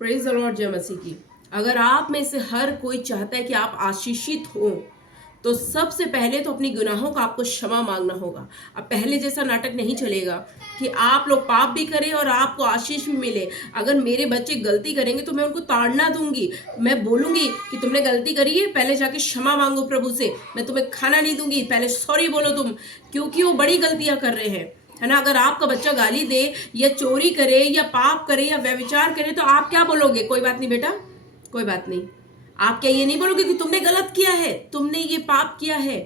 Praise the Lord, जय मसीह की। अगर आप में से हर कोई चाहता है कि आप आशीषित हो, तो सबसे पहले तो अपनी गुनाहों का आपको क्षमा मांगना होगा। अब पहले जैसा नाटक नहीं चलेगा कि आप लोग पाप भी करें और आपको आशीष भी मिले। अगर मेरे बच्चे गलती करेंगे तो मैं उनको ताड़ना दूंगी, मैं बोलूंगी कि तुमने गलती करी है, पहले जाके क्षमा मांगो प्रभु से, मैं तुम्हें खाना नहीं दूंगी, पहले सॉरी बोलो तुम, क्योंकि वो बड़ी गलतियां कर रहे हैं, है ना। अगर आपका बच्चा गाली दे या चोरी करे या पाप करे या व्यभिचार करे तो आप क्या बोलोगे? कोई बात नहीं बेटा, कोई बात नहीं। आप क्या ये नहीं बोलोगे कि तुमने गलत किया है, तुमने ये पाप किया है,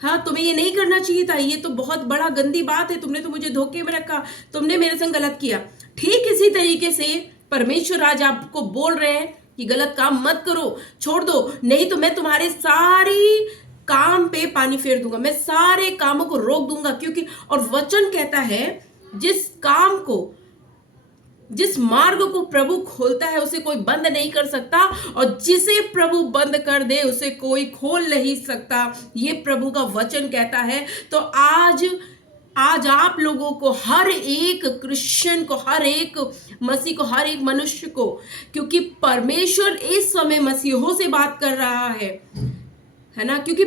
हाँ तुम्हें ये नहीं करना चाहिए था, ये तो बहुत बड़ा गंदी बात है, तुमने तो मुझे धोखे में रखा, तुमने मेरे संग गलत किया। ठीक इसी तरीके से परमेश्वर आज आपको बोल रहे हैं कि गलत काम मत करो, छोड़ दो, नहीं तो मैं तुम्हारे सारी काम पे पानी फेर दूंगा, मैं सारे कामों को रोक दूंगा। क्योंकि और वचन कहता है जिस काम को, जिस मार्ग को प्रभु खोलता है उसे कोई बंद नहीं कर सकता, और जिसे प्रभु बंद कर दे उसे कोई खोल नहीं सकता, ये प्रभु का वचन कहता है। तो आज आप लोगों को, हर एक क्रिश्चियन को, हर एक मसीह को, हर एक मनुष्य को, क्योंकि परमेश्वर इस समय मसीहों से बात कर रहा है ना, क्योंकि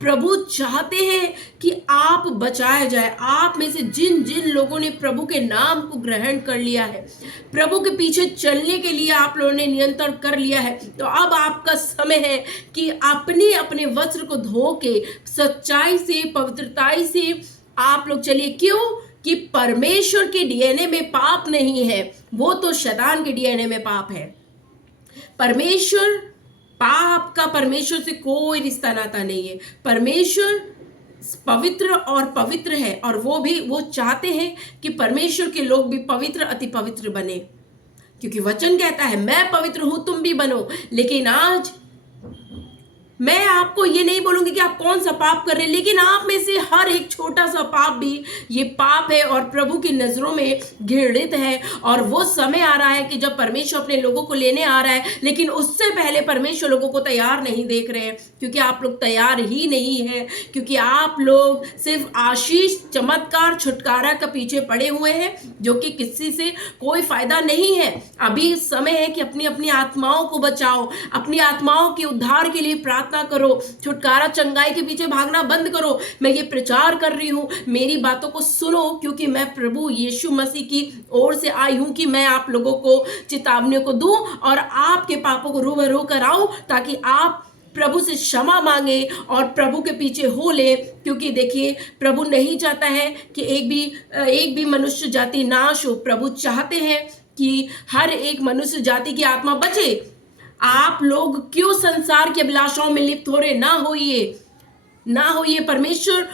प्रभु चाहते हैं कि आप बचाए जाए। आप में से जिन जिन लोगों ने प्रभु के नाम को ग्रहण कर लिया है, प्रभु के पीछे चलने के लिए आप लोगों ने नियंत्रण कर लिया है, तो अब आपका समय है कि अपने अपने वस्त्र को धो के सच्चाई से, पवित्रताई से आप लोग चलिए। क्यों? कि परमेश्वर के डीएनए में पाप नहीं है, वो तो शैतान के डीएनए में पाप है। परमेश्वर, पाप का परमेश्वर से कोई रिश्ता नाता नहीं है। परमेश्वर पवित्र और पवित्र है, और वो चाहते हैं कि परमेश्वर के लोग भी पवित्र, अति पवित्र बने, क्योंकि वचन कहता है मैं पवित्र हूं तुम भी बनो। लेकिन आज मैं आपको ये नहीं बोलूंगी कि आप कौन सा पाप कर रहे हैं, लेकिन आप में से हर एक छोटा सा पाप भी ये पाप है और प्रभु की नजरों में घृणित है। और वो समय आ रहा है कि जब परमेश्वर अपने लोगों को लेने आ रहा है, लेकिन उससे पहले परमेश्वर लोगों को तैयार नहीं देख रहे हैं, क्योंकि आप लोग तैयार ही नहीं है, क्योंकि आप लोग सिर्फ आशीष, चमत्कार, छुटकारा के पीछे पड़े हुए हैं, जो कि किसी से कोई फायदा नहीं है। अभी समय है कि अपनी अपनी आत्माओं को बचाओ, अपनी आत्माओं के उद्धार के लिए प्रार्थना करो, छुटकारा, चंगाई के पीछे भागना बंद करो। मैं ये प्रचार कर रही हूं, मेरी बातों को सुनो, क्योंकि मैं प्रभु यीशु मसीह की ओर से आई हूं कि मैं आप लोगों को चेतावनियों को दूं और आपके पापों को रूबरू कराऊं, ताकि आप प्रभु से क्षमा मांगे और प्रभु के पीछे हो ले। क्योंकि देखिए, प्रभु नहीं चाहता है कि एक भी मनुष्य जाति नाश हो। प्रभु चाहते हैं कि हर एक मनुष्य जाति की आत्मा बचे। आप लोग क्यों संसार की अभिलाषाओं में लिप्त हो रहे? ना होइए। परमेश्वर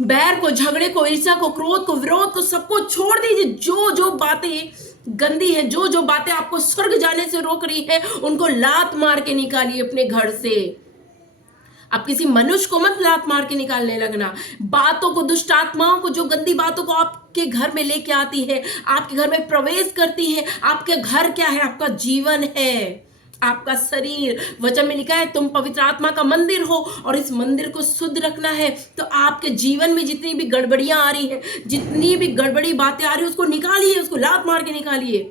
बैर को, झगड़े को, ईर्ष्या को, क्रोध को, विरोध को, सबको छोड़ दीजिए। जो जो बातें गंदी है, जो जो बातें आपको स्वर्ग जाने से रोक रही है, उनको लात मार के निकालिए अपने घर से। आप किसी मनुष्य को मत लात मार के निकालने लगना। बातों को, दुष्ट आत्माओं को, जो गंदी बातों को आपके घर में लेके आती है, आपके घर में प्रवेश करती है। आपके घर क्या है? आपका जीवन है, आपका शरीर। वचन में लिखा है तुम पवित्र आत्मा का मंदिर हो, और इस मंदिर को शुद्ध रखना है। तो आपके जीवन में जितनी भी गड़बड़ियां आ रही है, जितनी भी गड़बड़ी बातें आ रही है, उसको निकालिए, उसको लात मार के निकालिए,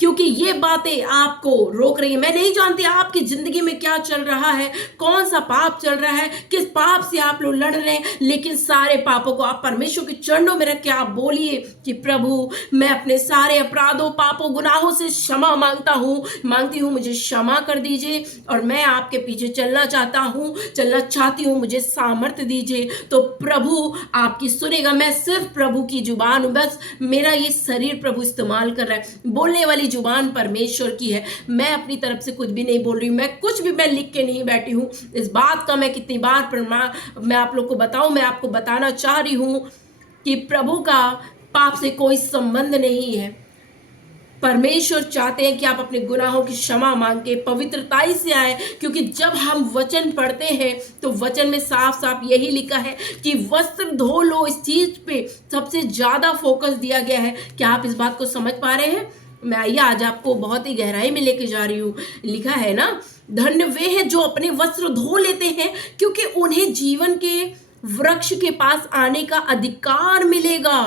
क्योंकि ये बातें आपको रोक रही है। मैं नहीं जानती आपकी जिंदगी में क्या चल रहा है, कौन सा पाप चल रहा है, किस पाप से आप लोग लड़ रहे हैं, लेकिन सारे पापों को आप परमेश्वर के चरणों में रख के आप बोलिए कि प्रभु, मैं अपने सारे अपराधों, पापों, गुनाहों से क्षमा मांगती हूँ, मुझे क्षमा कर दीजिए, और मैं आपके पीछे चलना चाहती हूँ, मुझे सामर्थ्य दीजिए। तो प्रभु आपकी सुनेगा। मैं सिर्फ प्रभु की जुबान हूँ, बस मेरा ये शरीर प्रभु इस्तेमाल कर रहा है। बोलने वाली जुबान परमेश्वर की है। मैं अपनी तरफ से कुछ भी नहीं बोल रही हूं, मैं कुछ भी मैं लिख के नहीं बैठी हूं। इस बात का मैं कितनी बार मैं आप लोग को बताऊं, मैं आपको बताना चाह रही हूं कि प्रभु का पाप से कोई संबंध नहीं है। परमेश्वर चाहते हैं कि आप अपने गुनाहों की क्षमा मांग के पवित्रताई से आए, क्योंकि जब हम वचन पढ़ते हैं तो वचन में साफ साफ यही लिखा है कि वस्त्र धो लो। इस चीज पे सबसे ज्यादा फोकस दिया गया है। क्या आप इस बात को समझ पा रहे हैं? मैं आइए आज आपको बहुत ही गहराई में लेके जा रही हूँ। लिखा है ना, धन्य वे हैं जो अपने वस्त्र धो लेते हैं, क्योंकि उन्हें जीवन के वृक्ष के पास आने का अधिकार मिलेगा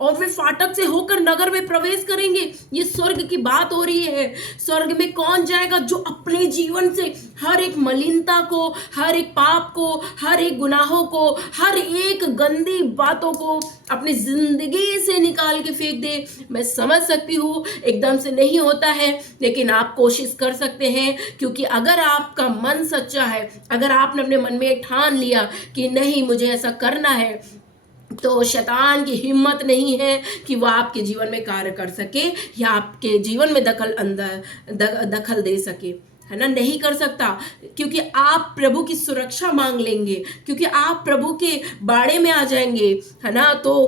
और वे फाटक से होकर नगर में प्रवेश करेंगे। ये स्वर्ग की बात हो रही है। स्वर्ग में कौन जाएगा? जो अपने जीवन से हर एक मलिनता को, हर एक पाप को, हर एक गुनाहों को, हर एक गंदी बातों को अपनी जिंदगी से निकाल के फेंक दे। मैं समझ सकती हूँ एकदम से नहीं होता है, लेकिन आप कोशिश कर सकते हैं, क्योंकि अगर आपका मन सच्चा है, अगर आपने अपने मन में ठान लिया कि नहीं मुझे ऐसा करना है, तो शैतान की हिम्मत नहीं है कि वह आपके जीवन में कार्य कर सके या आपके जीवन में दखल दे सके, है ना। नहीं कर सकता, क्योंकि आप प्रभु की सुरक्षा मांग लेंगे, क्योंकि आप प्रभु के बाड़े में आ जाएंगे, है ना। तो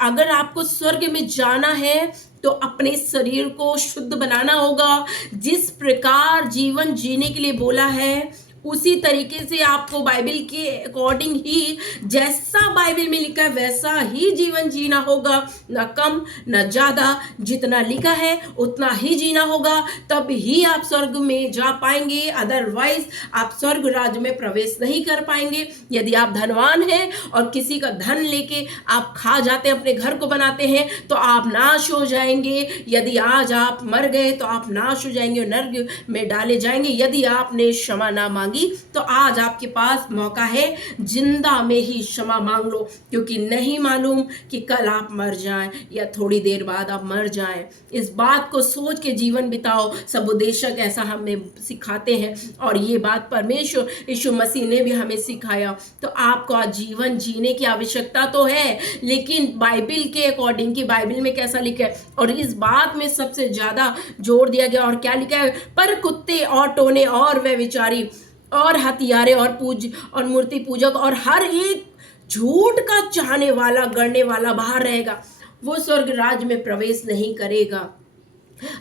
अगर आपको स्वर्ग में जाना है तो अपने शरीर को शुद्ध बनाना होगा। जिस प्रकार जीवन जीने के लिए बोला है उसी तरीके से आपको बाइबल के अकॉर्डिंग ही, जैसा बाइबल में लिखा है वैसा ही जीवन जीना होगा, ना कम ना ज्यादा। जितना लिखा है उतना ही जीना होगा, तब ही आप स्वर्ग में जा पाएंगे। अदरवाइज आप स्वर्ग राज्य में प्रवेश नहीं कर पाएंगे। यदि आप धनवान हैं और किसी का धन लेके आप खा जाते हैं, अपने घर को बनाते हैं, तो आप नाश हो जाएंगे। यदि आज आप मर गए तो आप नाश हो जाएंगे, नर्क में डाले जाएंगे। यदि आपने क्षमा ना मांगी तो आज आपके पास मौका है, जिंदा में ही क्षमा मांग लो, क्योंकि नहीं मालूम कि कल आप मर जाएं या थोड़ी देर बाद आप मर जाएं। इस बात को सोच के जीवन बिताओ। सब उपदेशक ऐसा हमें सिखाते हैं और ये बात परमेश्वर यीशु मसीह ने भी हमें सिखाया। तो आपको आज जीवन जीने की आवश्यकता तो है, लेकिन बाइबल के अकॉर्डिंग कि बाइबल में कैसा लिखा है। और इस बात में सबसे ज्यादा जोर दिया गया, और क्या लिखा है? पर कुत्ते और टोने और व्यभिचारी और हत्यारे और मूर्ति पूजक और हर एक झूठ का चाहने वाला, गढ़ने वाला बाहर रहेगा, वो स्वर्ग राज्य में प्रवेश नहीं करेगा।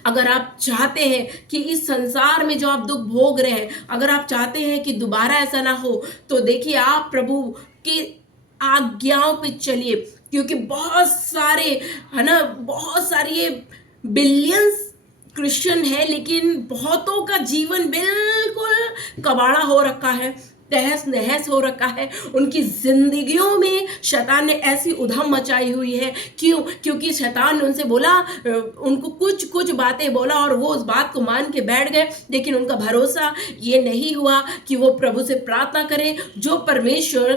अगर आप चाहते हैं कि इस संसार में जो आप दुख भोग रहे हैं, अगर आप चाहते हैं कि दोबारा ऐसा ना हो, तो देखिए आप प्रभु की आज्ञाओं पे चलिए, क्योंकि बहुत सारे, है ना, बहुत सारे बिलियंस क्रिश्चियन है, लेकिन बहुतों का जीवन बिल्कुल कबाड़ा हो रखा है, तहस नहस हो रखा है। उनकी जिंदगियों में शैतान ने ऐसी उधम मचाई हुई है। क्यों? क्योंकि शैतान ने उनसे बोला, उनको कुछ कुछ बातें बोला और वो उस बात को मान के बैठ गए, लेकिन उनका भरोसा ये नहीं हुआ कि वो प्रभु से प्रार्थना करें। जो परमेश्वर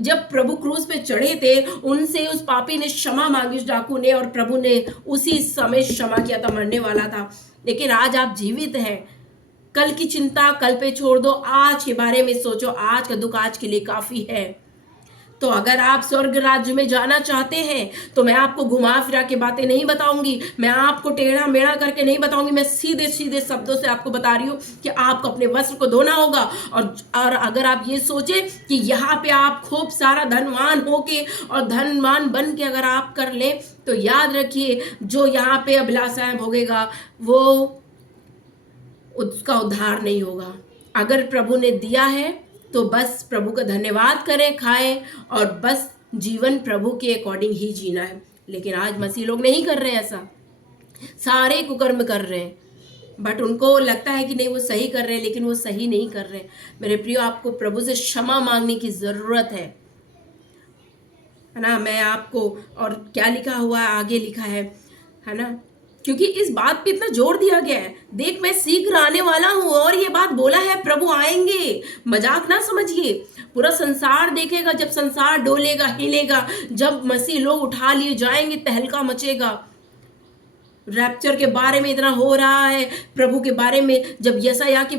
जब प्रभु क्रूस पे चढ़े थे, उनसे उस पापी ने क्षमा मांगी, उस डाकू ने, और प्रभु ने उसी समय क्षमा किया था, मरने वाला था। लेकिन आज आप जीवित हैं। कल की चिंता कल पे छोड़ दो, आज के बारे में सोचो। आज का दुख आज के लिए काफी है। तो अगर आप स्वर्ग राज्य में जाना चाहते हैं तो मैं आपको घुमा फिरा के बातें नहीं बताऊंगी, मैं आपको टेढ़ा मेढ़ा करके नहीं बताऊंगी। मैं सीधे सीधे शब्दों से आपको बता रही हूँ कि आपको अपने वस्त्र को धोना होगा। और अगर आप ये सोचे कि यहाँ पे आप खूब सारा धनवान होके और धनवान बन के अगर आप कर ले, तो याद रखिए जो यहाँ पे अभिलाषाएं भोगेगा वो उसका उद्धार नहीं होगा। अगर प्रभु ने दिया है तो बस प्रभु का धन्यवाद करें, खाएं और बस जीवन प्रभु के अकॉर्डिंग ही जीना है। लेकिन आज मसीह लोग नहीं कर रहे ऐसा, सारे कुकर्म कर रहे हैं, बट उनको लगता है कि नहीं वो सही कर रहे हैं, लेकिन वो सही नहीं कर रहे। मेरे प्रियो, आपको प्रभु से क्षमा मांगने की जरूरत है ना। मैं आपको, और क्या लिखा हुआ है, आगे लिखा है ना, क्योंकि इस बात पे इतना जोर दिया गया है। देख मैं शीघ्र आने वाला हूं, और ये बात बोला है, प्रभु आएंगे। मजाक ना समझिए। पूरा संसार देखेगा, जब संसार डोलेगा, हिलेगा, जब मसीह लोग उठा लिए जाएंगे, तहलका मचेगा। रैप्चर के बारे में इतना हो रहा है, प्रभु के बारे में जब यशायाह की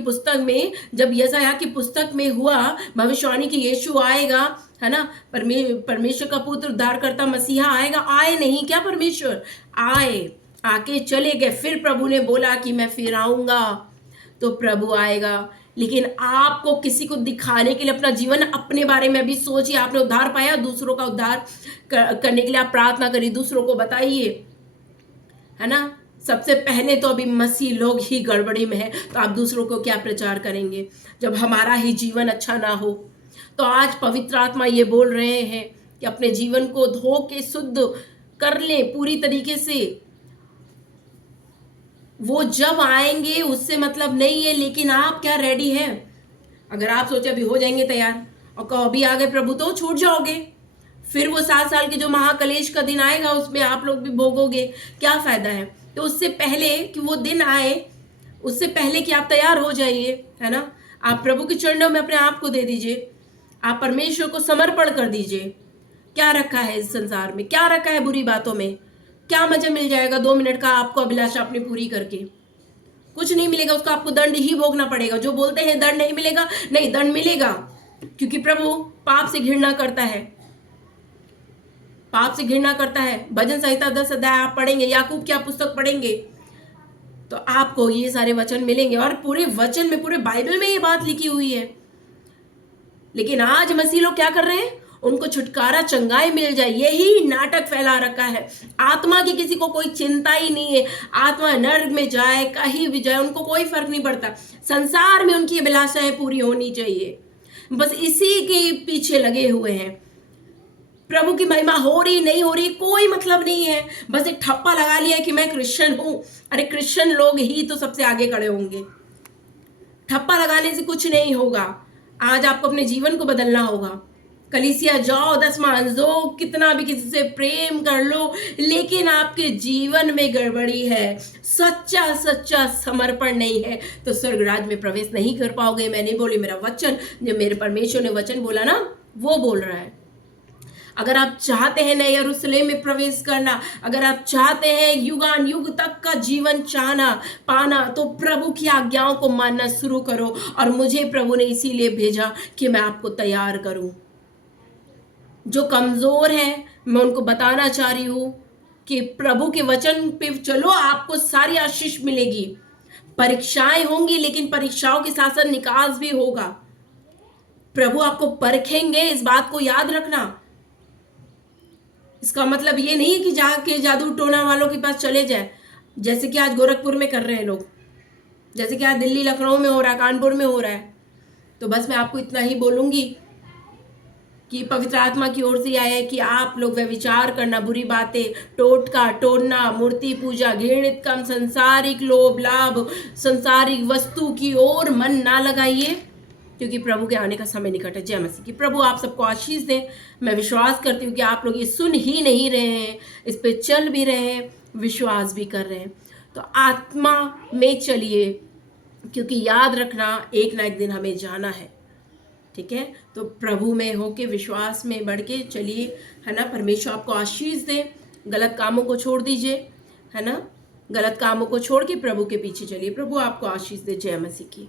पुस्तक में हुआ भविष्यवाणी की यीशु आएगा, है ना, परमेश्वर का पुत्र उद्धारकर्ता मसीहा आएगा। आए नहीं क्या? परमेश्वर आए, आके चले गए। फिर प्रभु ने बोला कि मैं फिर आऊंगा, तो प्रभु आएगा। लेकिन आपको किसी को दिखाने के लिए अपना जीवन, अपने बारे में अभी सोचिए। आपने उद्धार पाया, दूसरों का उद्धार करने के लिए आप प्रार्थना करिए, दूसरों को बताइए, है ना। सबसे पहले तो अभी मसीह लोग ही गड़बड़ी में है, तो आप दूसरों को क्या प्रचार करेंगे जब हमारा ही जीवन अच्छा ना हो। तो आज पवित्र आत्मा ये बोल रहे हैं कि अपने जीवन को धो के शुद्ध कर लें पूरी तरीके से। वो जब आएंगे उससे मतलब नहीं है, लेकिन आप क्या रेडी हैं? अगर आप सोचे अभी हो जाएंगे तैयार और कभी आ गए प्रभु तो छूट जाओगे। फिर वो 7 साल के जो महाकलेश का दिन आएगा उसमें आप लोग भी भोगोगे, क्या फायदा है। तो उससे पहले कि वो दिन आए, उससे पहले कि आप तैयार हो जाइए, है ना। आप प्रभु के चरणों में अपने आप को दे दीजिए, आप परमेश्वर को समर्पण कर दीजिए। क्या रखा है इस संसार में, क्या रखा है बुरी बातों में, क्या मजा मिल जाएगा 2 मिनट का आपको अभिलाषा अपनी पूरी करके। कुछ नहीं मिलेगा, उसका आपको दंड ही भोगना पड़ेगा। जो बोलते हैं दंड नहीं मिलेगा, नहीं, दंड मिलेगा, क्योंकि प्रभु पाप से घृणा करता है, पाप से घृणा करता है। भजन संहिता 10 अध्याय आप पढ़ेंगे, याकूब की आप पुस्तक पढ़ेंगे तो आपको ये सारे वचन मिलेंगे, और पूरे वचन में, पूरे बाइबल में ये बात लिखी हुई है। लेकिन आज मसीह लोग क्या कर रहे हैं, उनको छुटकारा चंगाई मिल जाए, यही नाटक फैला रखा है। आत्मा की किसी को कोई चिंता ही नहीं है, आत्मा नर्क में जाए कहीं भी जाए उनको कोई फर्क नहीं पड़ता। संसार में उनकी अभिलाषाएं पूरी होनी चाहिए, बस इसी के पीछे लगे हुए हैं। प्रभु की महिमा हो रही नहीं हो रही कोई मतलब नहीं है, बस एक ठप्पा लगा लिया कि मैं क्रिश्चियन हूं। अरे क्रिश्चियन लोग ही तो सबसे आगे खड़े होंगे, ठप्पा लगाने से कुछ नहीं होगा। आज आपको अपने जीवन को बदलना होगा। कलीसिया जाओ, 10 मांस दो, कितना भी किसी से प्रेम कर लो, लेकिन आपके जीवन में गड़बड़ी है, सच्चा सच्चा समर्पण नहीं है, तो स्वर्ग राज में प्रवेश नहीं कर पाओगे। मैं नहीं बोली, मेरा वचन, जो मेरे परमेश्वर ने वचन बोला ना, वो बोल रहा है। अगर आप चाहते हैं नए यरूशलेम में प्रवेश करना, अगर आप चाहते हैं युगान युग तक का जीवन चाहना पाना, तो प्रभु की आज्ञाओं को मानना शुरू करो। और मुझे प्रभु ने इसीलिए भेजा कि मैं आपको तैयार करूं। जो कमजोर हैं मैं उनको बताना चाह रही हूं कि प्रभु के वचन पे चलो, आपको सारी आशीष मिलेगी। परीक्षाएं होंगी, लेकिन परीक्षाओं के साथ साथ निकास भी होगा। प्रभु आपको परखेंगे, इस बात को याद रखना। इसका मतलब ये नहीं कि जाके जादू टोना वालों के पास चले जाए, जैसे कि आज गोरखपुर में कर रहे हैं लोग, जैसे कि आज दिल्ली लखनऊ में हो रहा है, कानपुर में हो रहा है। तो बस मैं आपको इतना ही बोलूंगी कि पवित्र आत्मा की ओर से आया है कि आप लोग व्यभिचार करना, बुरी बातें, टोटका टोड़ना, मूर्ति पूजा, घृणित काम, संसारिक लोभ लाभ, संसारिक वस्तु की ओर मन ना लगाइए, क्योंकि प्रभु के आने का समय निकट है। जय मसीह की। प्रभु आप सबको आशीष दें। मैं विश्वास करती हूँ कि आप लोग ये सुन ही नहीं रहे हैं, इस पे चल भी रहे हैं, विश्वास भी कर रहे हैं। तो आत्मा में चलिए, क्योंकि याद रखना एक ना एक दिन हमें जाना है, ठीक है। तो प्रभु में होके विश्वास में बढ़ के चलिए, है ना। परमेश्वर आपको आशीष दे। गलत कामों को छोड़ दीजिए, है ना। गलत कामों को छोड़ के प्रभु के पीछे चलिए। प्रभु आपको आशीष दे। जय मसीह की।